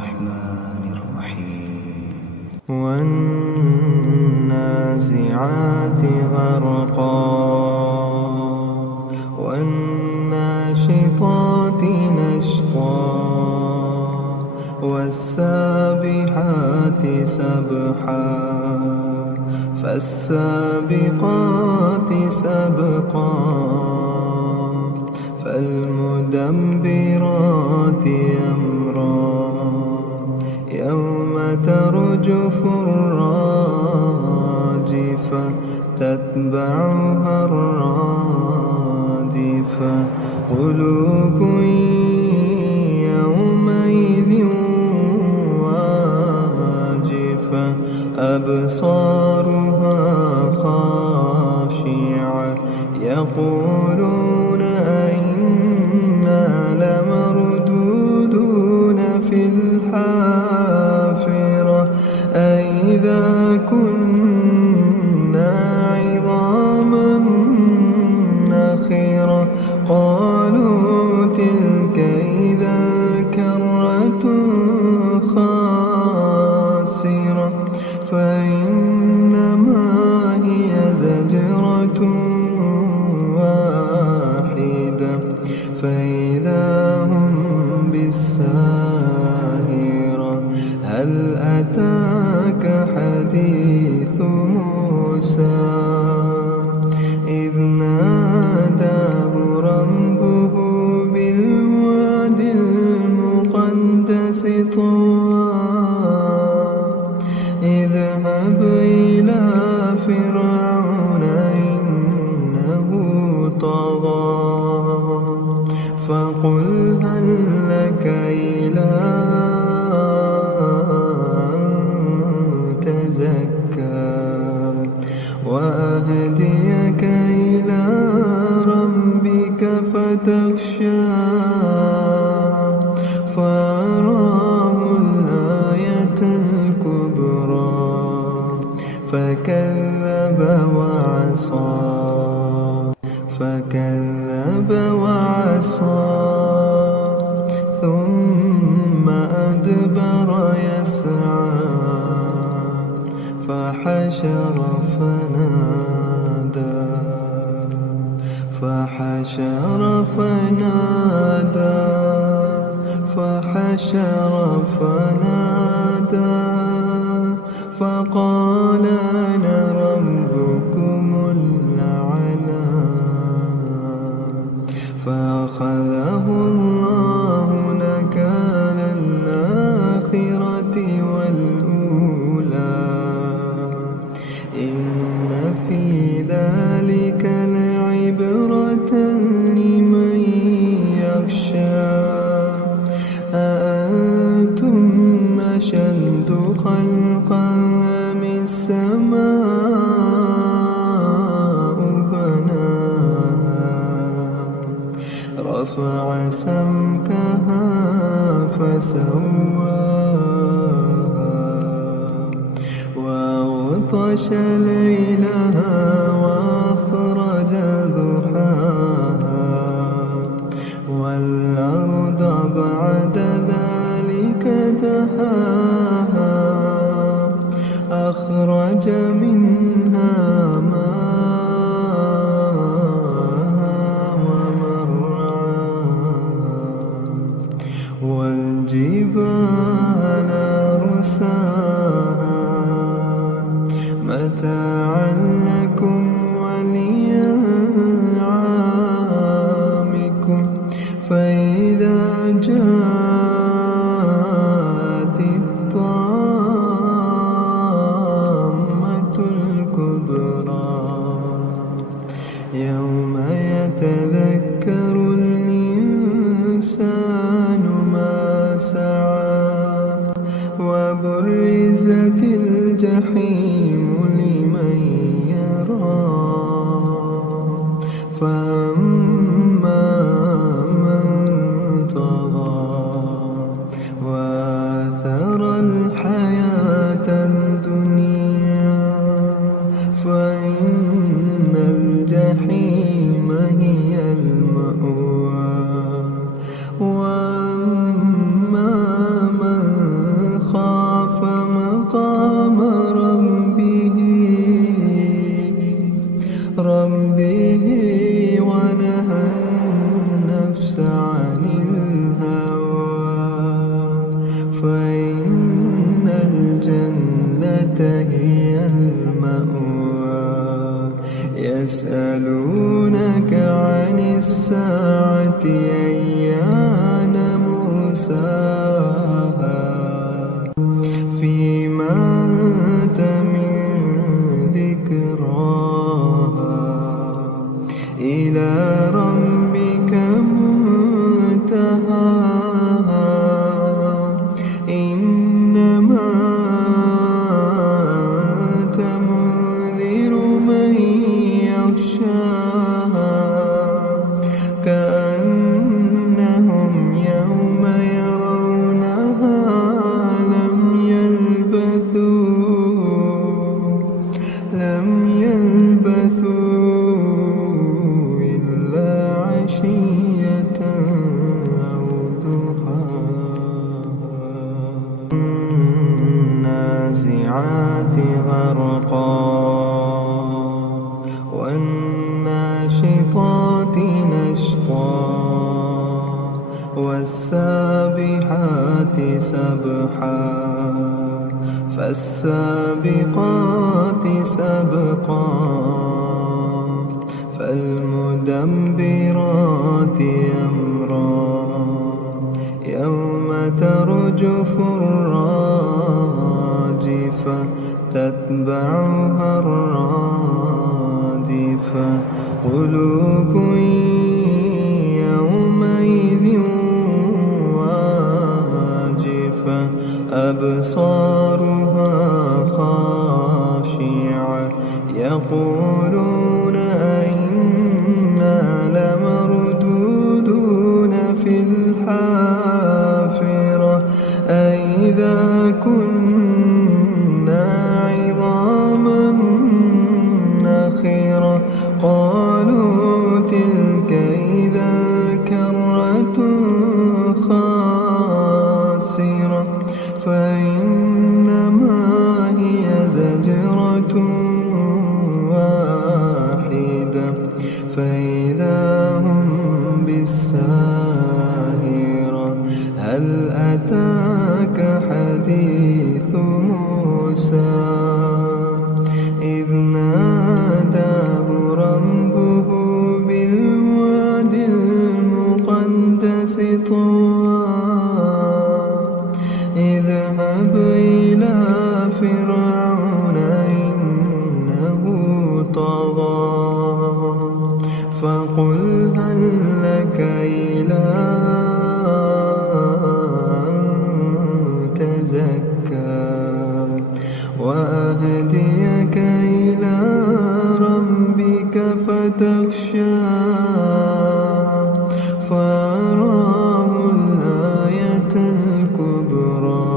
الرحمن الرحيم والنازعات غرقا والناشطات نشطا والسابحات سبحا فالسابقات سبقا فالمدبرات أمرا يوم ترجف الراجفة تتبعها الرادفة قلوب يومئذ واجفة أبصارها خاشعة يقولون أئنا لمردودون في الحافرة أئذا كنا عظاما نخرة قالوا تلك إذا كرة خاسرة فإنما هي زجرة واحدة فإذا هم بالساهرة هل أتاك حديث موسى إذ ناداه ربه بالواد المقدس طوى اذهب إلى فرعون إنه طغى فقل هل لك إلى تزكى وأهديك إلى ربك فتخشى فأراه الآية الكبرى فكذب وعصى ثم أدبر يسعى فحشر فنادى فقال أنا ربكم الأعلى فأخذه الله نكال الآخرة والأولى إن في ذلك لعبرة لمن يخشى أأنتم أشد خلقا أم السماء بناها رفع سمكها فسواها وأغطش ليلها وأخرج ضحاها والأرض بعد ذلك دحاها أخرج منها ماءها ومرعاها والجبال أرساها متاعا لكم ولأنعامكم فإذا جاءت الطامة الكبرى يوم يتذكر الإنسان ما سعى وبرزت الجحيم لمن يرى فأما من طغى وآثر الحياة الدنيا فإن الجحيم هي المأوى وأما من يسألونك عن الساعة أيان مرساها فيما أنت من ذكراها إلى ربك منتهاها إنما أنت منذر من يخشاها كأنهم يوم يرونها لم يلبثوا إلا عشية أو ضحاها النازعات غرقا والناشطات نشطا والسابحات سبحا فالسابقات سبقا فالمدبرات أمرا يوم ترجف الراجفة تتبعها الرادفة قلوب يومئذ واجفة أبصارها خاشعة يقولون أئنا لمردودون في الحافرة أئذا كنا عظاما نخرة قالوا تلك إذا كرة خاسرة فإنما هي زجرة واحدة فإذا هم بالساهرة هل أتاك حديث موسى إذ ناداه ربه بالواد المقدس طوى اذهب إلى فرعون إنه طغى فقل هل لك إلى أن تزكى وأهديك إلى ربك فتخشى فأراه الآية الكبرى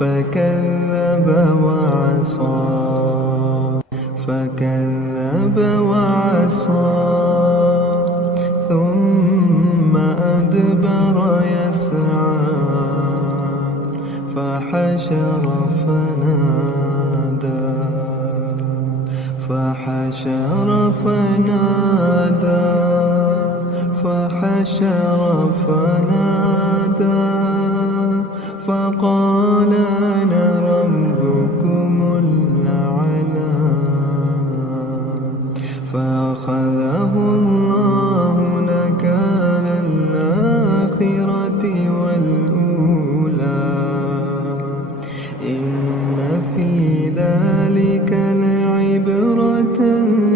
فكذب وعصى ثم أدبر يسعى فحشر فنادى فقال أنا ربكم الأعلى فأخذه الله نكال الآخرة والأولى إن في ذلك لعبرة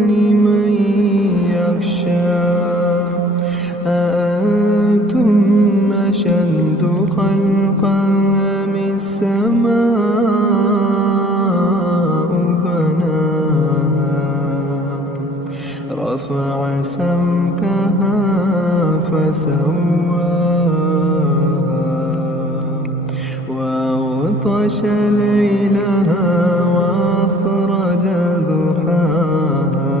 لمن يخشى أأنتم أشد خلقا أم السماء بناها رفع سمكها فسواها وأغطش ليلها وأخرج ضحاها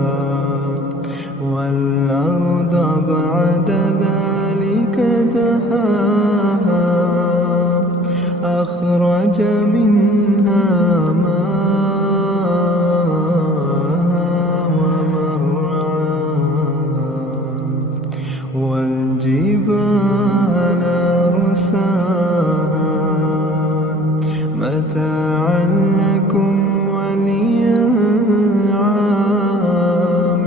والأرض بعد ذلك دحاها أخرج منها ماءها ومرعاها والجبال أرساها متاعا لكم وللأنعام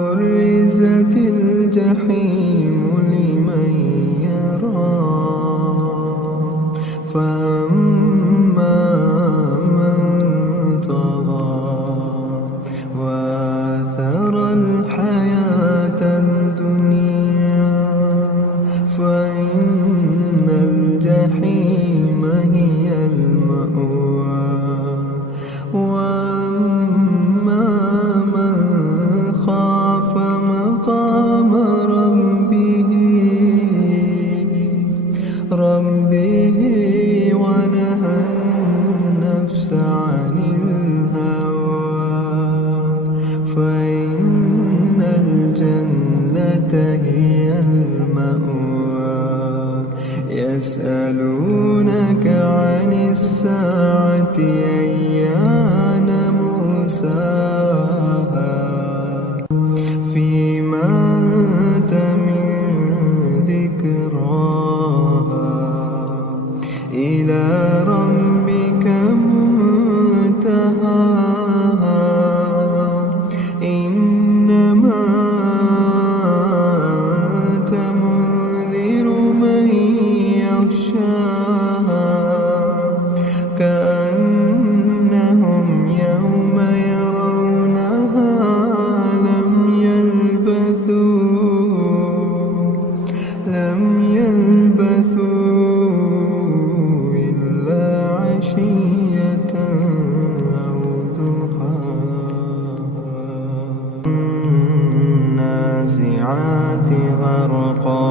وبرزت الجحيم لمن يرى فأما من طغى وآثر الحياة الدنيا فإن الجحيم هي المأوى وأما من خاف مقام ربه ونهى النفس عن الهوى فإن الجنة هي المأوى يسألونك عن الساعة أيان مرساها فيما أنت من ذكراها إلى ربك منتهاها إنما أنت منذر من يخشاها كأنهم يوم يرونها لم يلبثوا إلا عشية أو ضحاها النازعات غرقا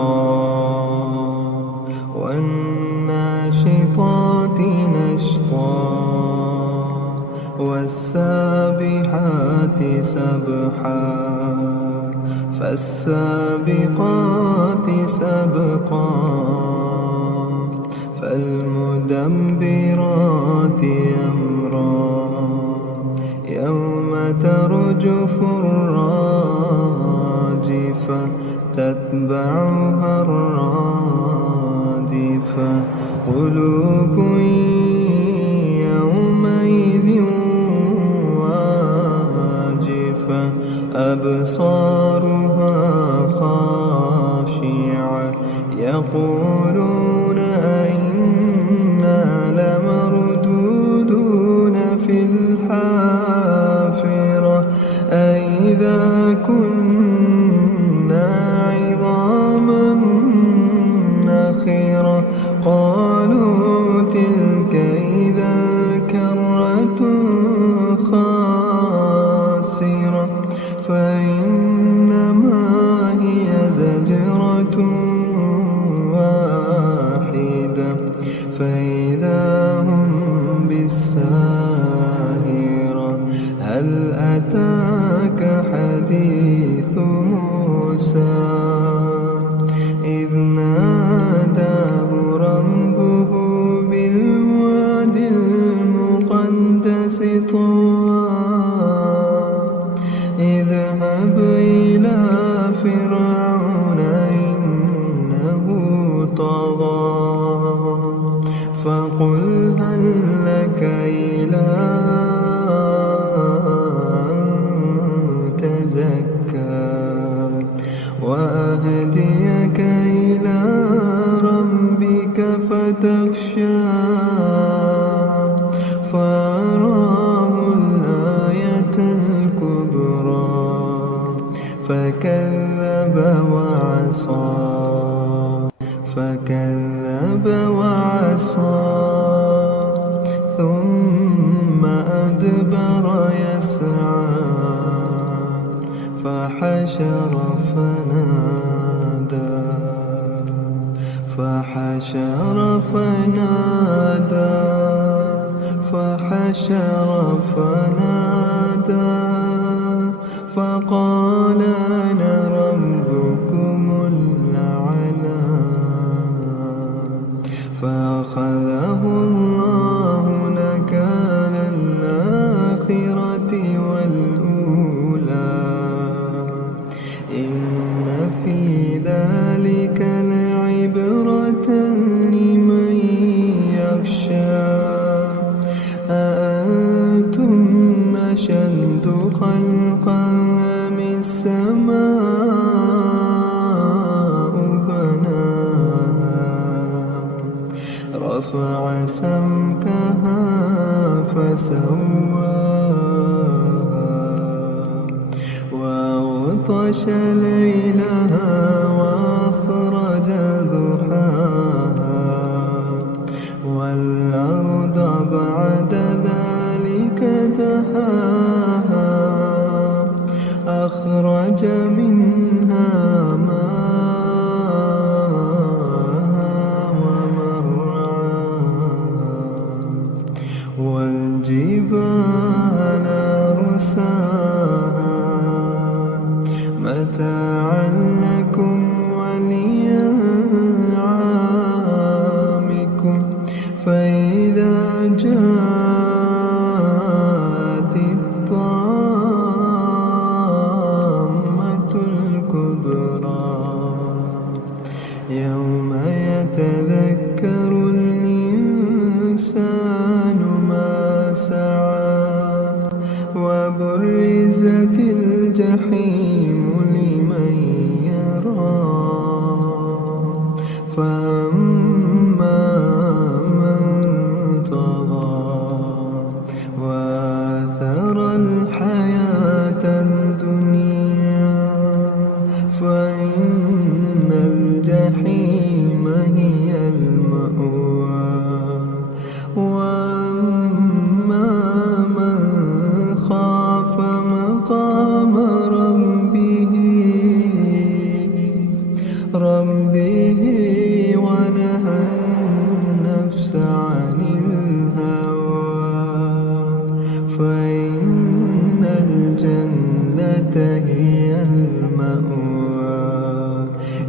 والناشطات نشطا والسابحات سبحا فالسابقات سبقا فالمدبرات أمرا يوم ترجف الراجفة تتبعها الرادفة قلوب يومئذ واجفة أبصارها خاشعة يقولون أئنا لمردودون في الحافرة أئذا كنا عظاما نخرة قالوا تلك إذا كرة خاسرة فإنما هي زجرة واحدة فإذا هم بالساهرة هل أتاك حديث موسى إذ ناداه ربه بالواد المقدس طوى اذهب إلى فرعون إنه طغى فقل هل لك إلى أن تزكى وأهديك إلى ربك فتخشى فأراه الآية الكبرى فكذب وعصى ثم أدبر يسعى فحشر فنادى فقال أنا ربكم الأعلى فأخذه الله نكال الآخرة والأولى إن في ذلك لعبرة لمن يخشى أأنتم أشد خلقا أم السماء السماء بناها رفع سمكها فسواها وأغطش ليلها وأخرج ضحاها والأرض بعد ذلك دحاها أخرج منها ماءها ومرعاها والجبال أرساها متاعا لكم ولأنعامكم فإذا جاءت الطامة الكبرى يوم يتذكر الإنسان ما سعى وبرزت الجحيم لمن يرى فأما من طغى وآثر الحياة الدنيا فإن الجحيم هي المأوى وأما من خاف مقام ربه ونهى النفس عن الهوى فإن الجنة هي المأوى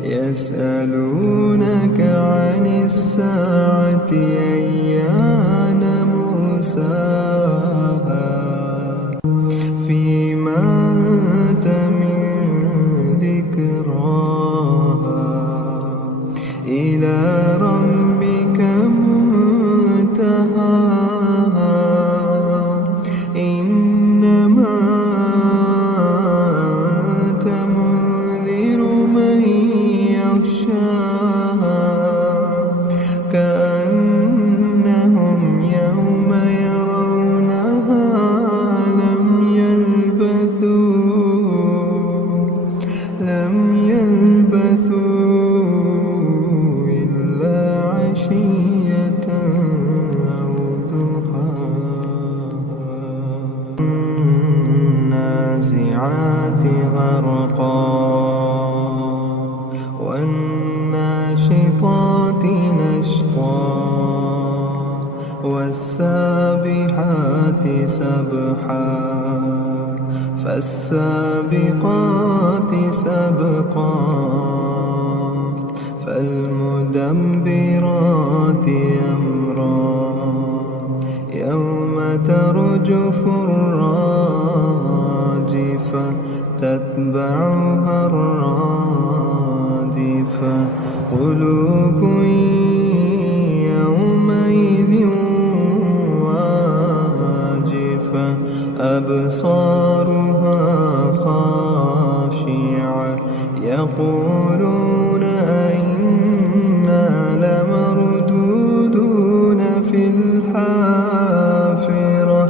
يسألونك عن الساعة أيان مرساها فيما أنت من ذكراها إلى ربك منتهاها إنما أنت منذر من يخشاها كأنهم يوم يرونها لم يلبثوا إلا عشية أو ضحاها النازعات غرقا والناشطات نشطا والسابحات سبحا فالسابقات سبقا فالمدبرات أمرا يوم ترجف الراجفة تتبعها الرادفة قلوب يومئذ واجفة أبصارها خاشعة يقولون أئنا لمردودون في الحافرة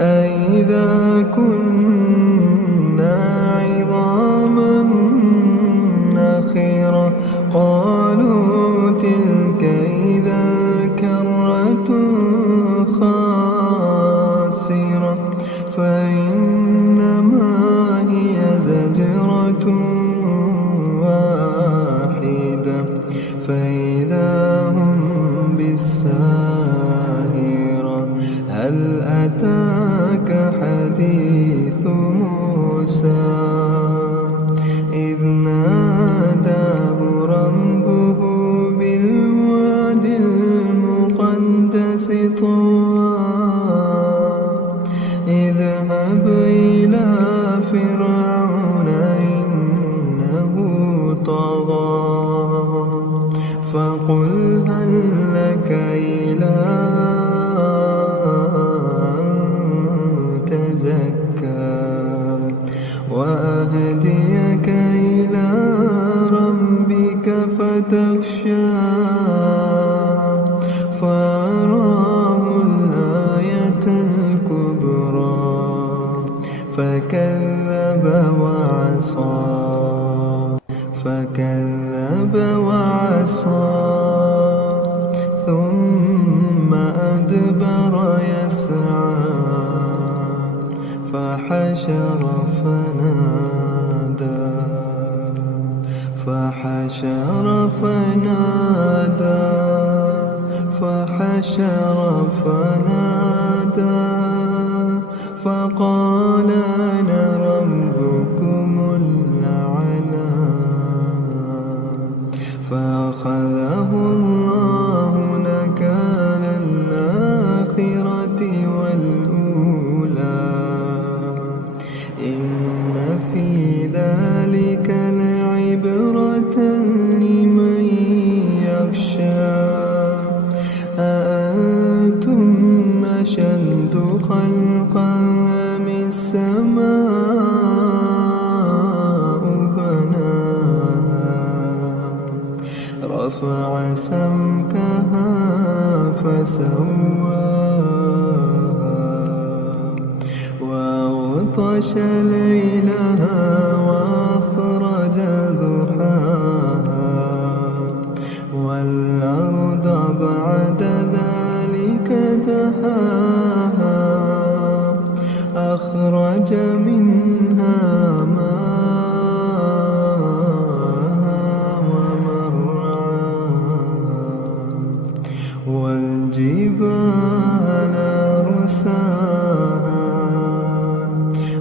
أئذا كنا عظاما نخرة قالوا تلك إذا كرة خاسرة فإنما هي زجرة فحشر فنادى فقال أنا ربكم الأعلى فأخذه الله نكال الآخرة والأولى إن في ذلك لعبرة لمن يخشى أأنتم أشد خلقا أم السماء بناها رفع سمكها فسواها وأغطش ليلها وأخرج ضحاها والأرض بعد ذلك دحاها أخرج منها ماءها ومرعاها والجبال أرساها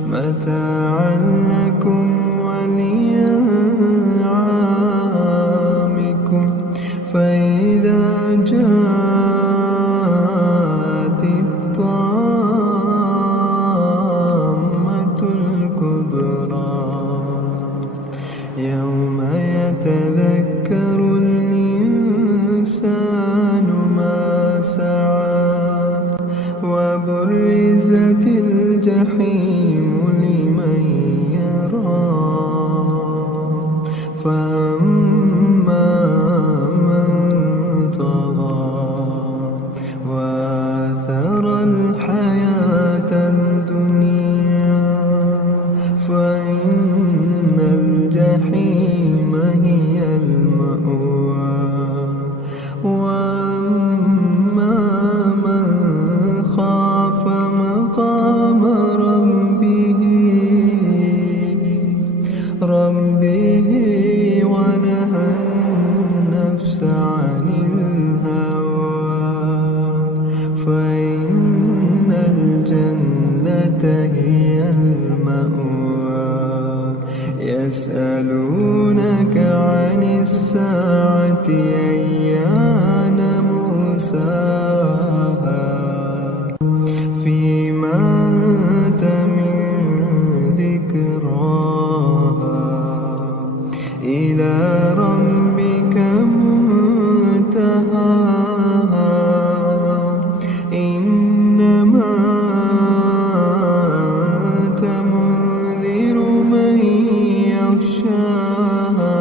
متاعا لكم ولأنعامكم فإذا جاءت الطامة الكبرى يوم يتذكر الإنسان ما سعى وبرزت الجحيم لمن يرى فأما من طغى وآثر الحياة الدنيا فإن الجحيم هي المأوى وأما من خاف مقام ربه ونهى النفس عن الهوى فإن الجنة هي المأوى يسألونك عن الساعة أيان مرساها فيما أنت من ذكراها إلى ربك منتهاها إنما أنت منذر من يخشاها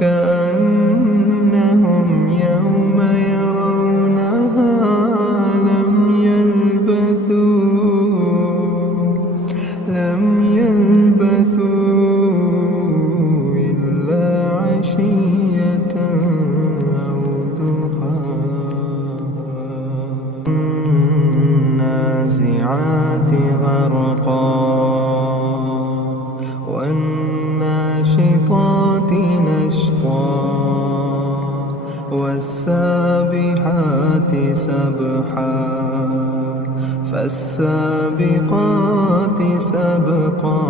كأنهم يوم يرونها لم يلبثوا إلا عشية أو ضحاها النازعات غرقا والناشطات نشطا والسابحات سبحا فالسابقات سبقا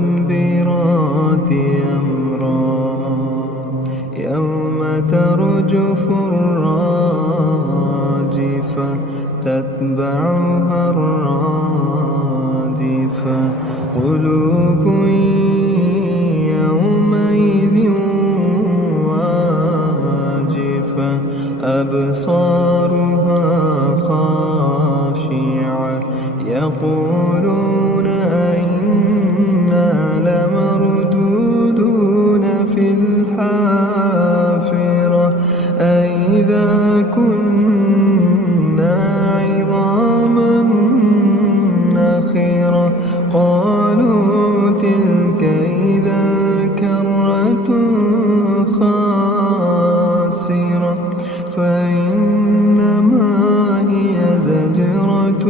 فالمدبرات أمرا يوم ترجف الراجفة تتبعها الرادفة قلوب يومئذ واجفة أبصارها خاشعة يقولون أئنا لمردودون في الحافرة أئذا كنا عظاما نخرة قالوا تلك إذا كرة خاسرة فإنما هي زجرة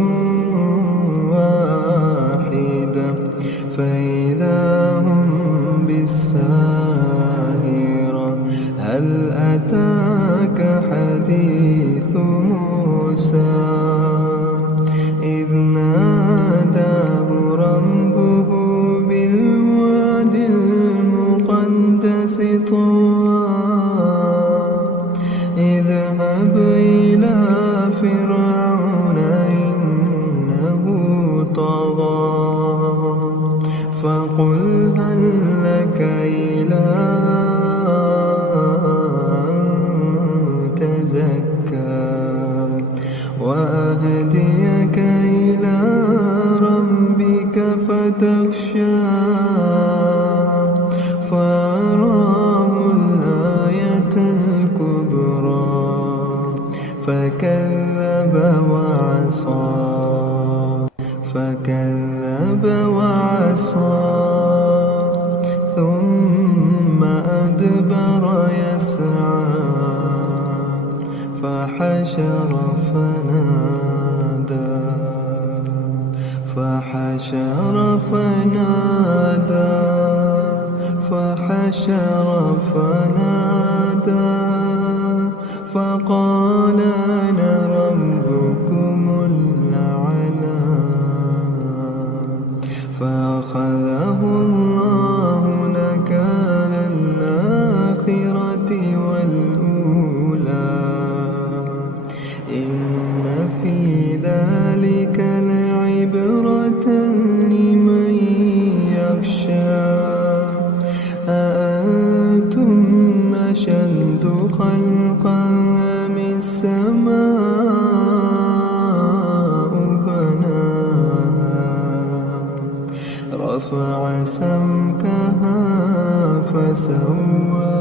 واحدة فإذا هم يخشى فأراه الآية الكبرى فكذب وعصى ثم أدبر يسعى فحشر فنادى فقال أنا ربكم الأعلى فأخذه الله نكال الآخرة والأولى إن في ذلك لعبرة لمن يخشى أأنتم أشد خلقا أم السماء بناها رفع سمكها فسواها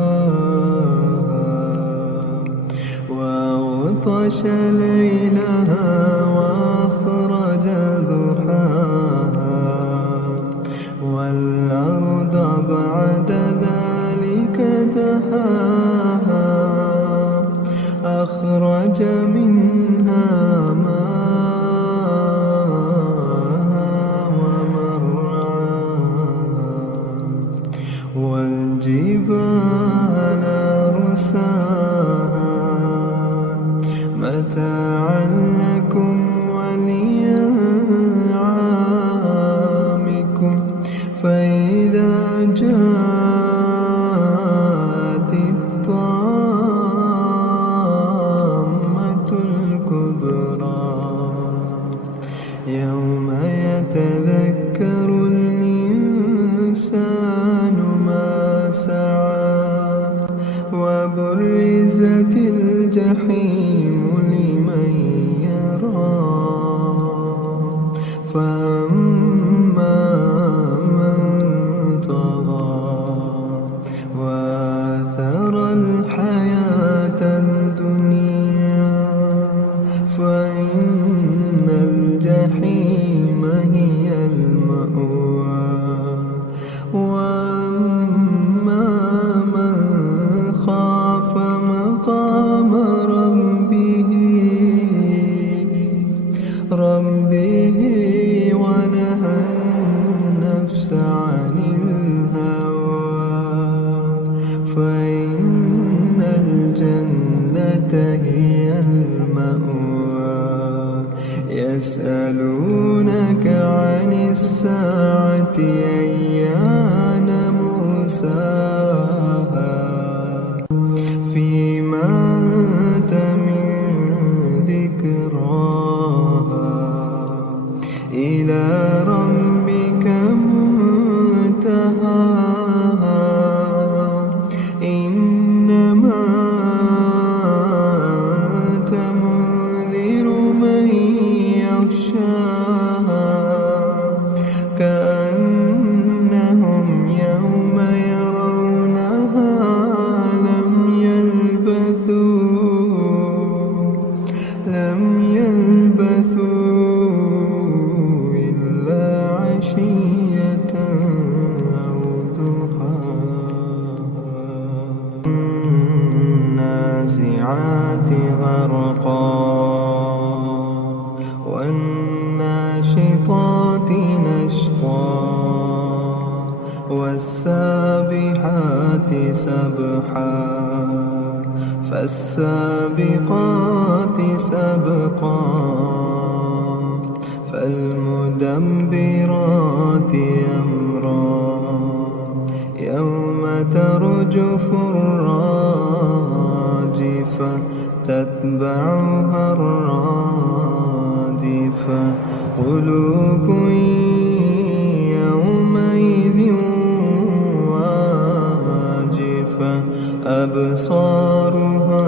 وأغطش ليلها وأخرج ضحاها والأرض بعد ذلك دحاها أخرج منها ماءها ومرعاها والجبال أرساها متاعا لكم ولأنعامكم فإذا جاءت الطامة الكبرى يوم يتذكر الإنسان ما سعى وبرزت الجحيم لمن يرى فأما من طغى وآثر الحياة الدنيا فإن الجحيم هي المأوى وأما من خاف مقام ربه ونهى النفس عن الهوى فإن الجنة هي المأوى يسألونك عن الساعة أيان مرساها فيما أنت من ذكراها إلى ربك منتهاها إنما أنت منذر من يخشاها كأنهم يوم يرونها لم يلبثوا إلا عشية أو ضحاها النازعات غرقا والناشطات نشطا والسابحات سبحا فالسابقات سبقا فالمدبرات أمرا يوم ترجف الراجفة تتبعها الرادفة قلوب يومئذ واجفة أبصارها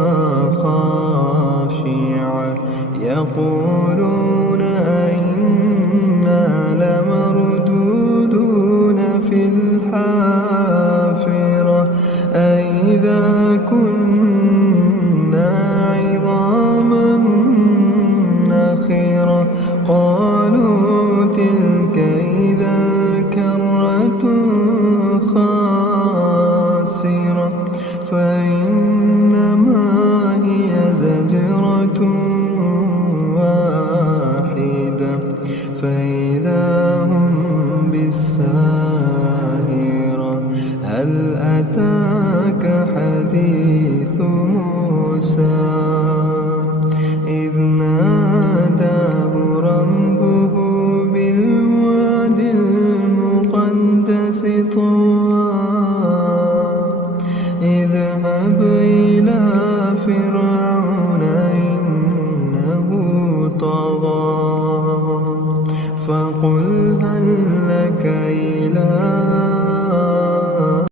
خاشعة يقولون أئنا لمردودون الساهرة. هل أتاك حديث موسى إذ ناداه ربه بالوادي المقدس طوى